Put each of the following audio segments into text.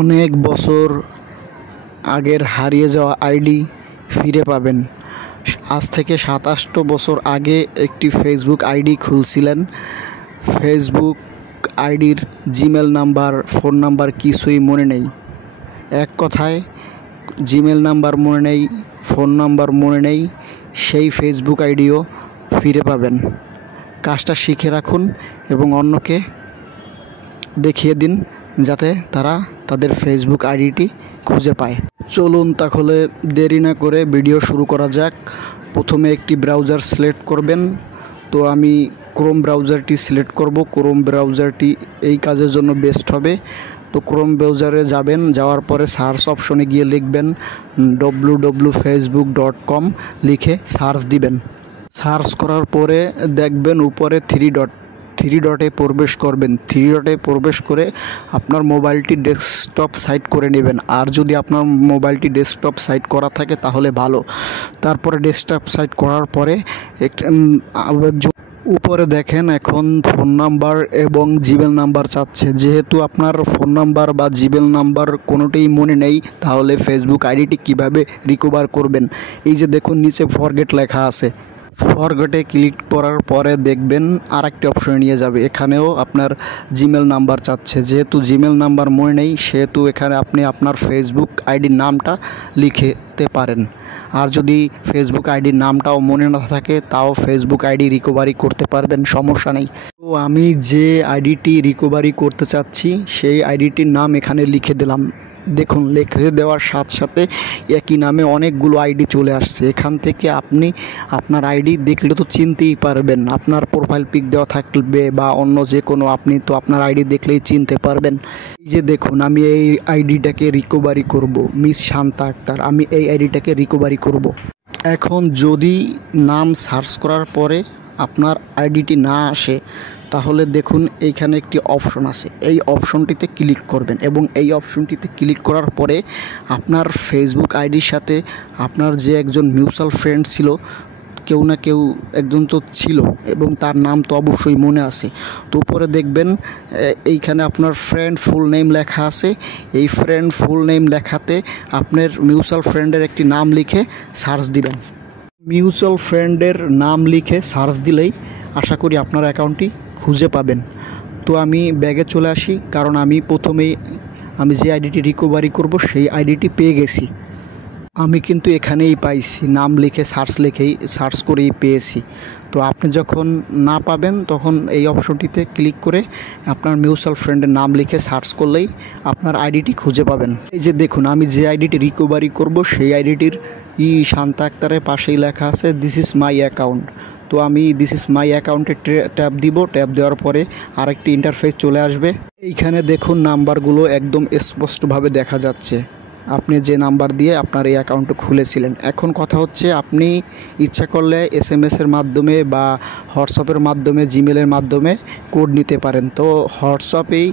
অনেক বছর আগের হারিয়ে যাওয়া আইডি ফিরে পাবেন। আজ থেকে ২৭ বছর আগে একটি ফেসবুক আইডি খুলছিলেন। ফেসবুক আইডির জিমেল নাম্বার, ফোন নাম্বার কিছুই মনে নেই। এক কথায় জিমেল নাম্বার মনে নেই, ফোন নাম্বার মনে নেই, সেই ফেসবুক আইডিও ফিরে পাবেন। কাজটা শিখে রাখুন এবং অন্যকে দেখিয়ে দিন যাতে তারা তাদের ফেসবুক আইডিটি খুঁজে পায়। চলুন তাহলে দেরি না করে ভিডিও শুরু করা যাক। প্রথমে একটি ব্রাউজার সিলেক্ট করবেন। তো আমি ক্রোম ব্রাউজারটি সিলেক্ট করব। ক্রোম ব্রাউজারটি এই কাজের জন্য বেস্ট হবে। তো ক্রোম ব্রাউজারে যাবেন, যাওয়ার পরে সার্চ অপশনে গিয়ে লিখবেন www.facebook.com লিখে সার্চ দিবেন। সার্চ করার পরে দেখবেন উপরে থ্রি ডটে প্রবেশ করবেন। থ্রি ডটে প্রবেশ করে আপনার মোবাইলটি ডেস্কটপ সাইট করে নেবেন। আর যদি আপনার মোবাইলটি ডেস্কটপ সাইট করা থাকে তাহলে ভালো। তারপরে ডেস্কটপ সাইট করার পরে উপরে দেখেন এখন ফোন নাম্বার এবং জিমেল নাম্বার চাচ্ছে। যেহেতু আপনার ফোন নাম্বার বা জিমেল নাম্বার কোনোটাই মনে নেই, তাহলে ফেসবুক আইডিটি কিভাবে রিকভার করবেন? এই যে দেখুন নিচে ফরগেট লেখা আছে। ফরগেটে ক্লিক করার পরে দেখবেন আরেকটি অপশনে নিয়ে যাবে। এখানেও আপনার জিমেল নাম্বার চাচ্ছে। যেহেতু জিমেল নাম্বার মনে নেই, সেহেতু এখানে আপনি আপনার ফেসবুক আইডির নামটা লিখতে পারেন। আর যদি ফেসবুক আইডির নামটাও মনে না থাকে, তাও ফেসবুক আইডি রিকভারি করতে পারবেন, সমস্যা নেই। তো আমি যে আইডিটি রিকভারি করতে চাচ্ছি সেই আইডিটির নাম এখানে লিখে দিলাম। দেখুন লিখে দেওয়ার সাথে সাথে একই নামে অনেকগুলো আইডি চলে আসছে। এখান থেকে আপনি আপনার আইডি দেখলে তো চিনতেই পারবেন। আপনার প্রোফাইল পিক দেওয়া থাকবে বা অন্য যে কোনো, আপনি তো আপনার আইডি দেখলেই চিনতে পারবেন। এই যে দেখুন আমি এই আইডিটাকে রিকভারি করব, মিস শান্তা আক্তার। আমি এই আইডিটাকে রিকভারি করব। এখন যদি নাম সার্চ করার পরে আপনার আইডিটি না আসে, তাহলে দেখুন এইখানে একটি অপশন আছে। এই অপশনটিতে ক্লিক করবেন এবং এই অপশনটিতে ক্লিক করার পরে আপনার ফেসবুক আইডির সাথে আপনার যে একজন মিউচুয়াল ফ্রেন্ড ছিল, কেউ না কেউ একজন তো ছিল এবং তার নাম তো অবশ্যই মনে আছে। তো উপরে দেখবেন এইখানে আপনার ফ্রেন্ড ফুল নেম লেখা আছে। এই ফ্রেন্ড ফুল নেম লেখাতে আপনার মিউচুয়াল ফ্রেন্ডের একটি নাম লিখে সার্চ দিবেন। মিউচুয়াল ফ্রেন্ডের নাম লিখে সার্চ দিলেই আশা করি আপনার অ্যাকাউন্টটি খুঁজে পাবেন। তো আমি ব্যাগে চলে আসি, কারণ আমি প্রথমেই যে আইডিটি রিকভারি করব সেই আইডিটি পেয়ে গেছি। আমি কিন্তু এখানেই পাইছি, নাম লিখে সার্চ করেই পেয়েছি। তো আপনি যখন না পাবেন তখন এই অপশনটিতে ক্লিক করে আপনার মিউচুয়াল ফ্রেন্ডের নাম লিখে সার্চ করলেই আপনার আইডিটি খুঁজে পাবেন। এই যে দেখুন আমি যে আইডিটি রিকভারি করব সেই আইডিটির শান্তা আক্তারের পাশেই লেখা আছে দিস ইজ মাই অ্যাকাউন্ট। তো আমি দিস ইজ মাই অ্যাকাউন্টে ট্যাপ দিব। ট্যাপ দেওয়ার পরে আরেকটি ইন্টারফেস চলে আসবে। এইখানে দেখুন নাম্বারগুলো একদম স্পষ্টভাবে দেখা যাচ্ছে, আপনি যে নাম্বার দিয়ে আপনার এই অ্যাকাউন্টটা খুলেছিলেন। এখন কথা হচ্ছে আপনি ইচ্ছা করলে SMS-এর মাধ্যমে বা হোয়াটসঅ্যাপের মাধ্যমে, জিমেলের মাধ্যমে কোড নিতে পারেন। তো হোয়াটসঅ্যাপেই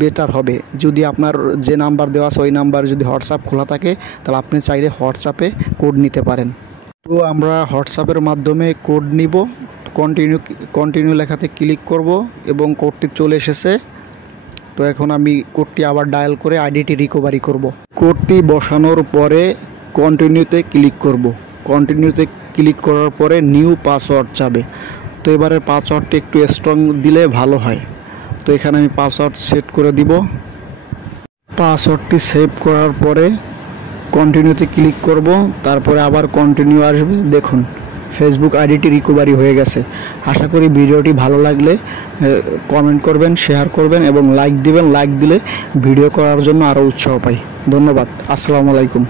বেটার হবে। যদি আপনার যে নাম্বার দেওয়া আছে ওই নাম্বার যদি হোয়াটসঅ্যাপ খোলা থাকে, তাহলে আপনি চাইলে হোয়াটসঅ্যাপে কোড নিতে পারেন। তো আমরা হোয়াটসঅ্যাপের মাধ্যমে কোড নিব। কন্টিনিউ লেখাতে ক্লিক করব এবং কোডটি চলে এসেছে। তো এখন আমি কোডটি আবার ডায়াল করে আইডিটি রিকভারি করব। কোডটি বসানোর পরে কন্টিনিউতে ক্লিক করব। কন্টিনিউতে ক্লিক করার পরে নিউ পাসওয়ার্ড চাবে। তো এবারে পাসওয়ার্ডটি একটু স্ট্রং দিলে ভালো হয়। তো এখানে আমি পাসওয়ার্ড সেট করে দিব। পাসওয়ার্ডটি সেভ করার পরে কন্টিনিউতে ক্লিক করব। তারপরে আবার কন্টিনিউ আসবে। দেখুন ফেসবুক আইডিটি রিকভারি হয়ে গেছে। আশা করি ভিডিওটি ভালো লাগলে কমেন্ট করবেন, শেয়ার করবেন এবং লাইক দিবেন। লাইক দিলে ভিডিও করার জন্য আরও উৎসাহ পাই। ধন্যবাদ। আসসালামু আলাইকুম।